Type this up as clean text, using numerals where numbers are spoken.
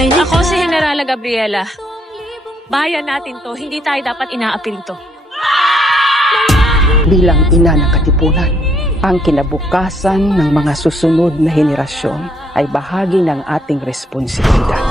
Ako si Generala Gabriela. Bayan natin to, hindi tayo dapat inaapil to. Bilang ina ng Katipunan, ang kinabukasan ng mga susunod na henerasyon ay bahagi ng ating responsibilidad.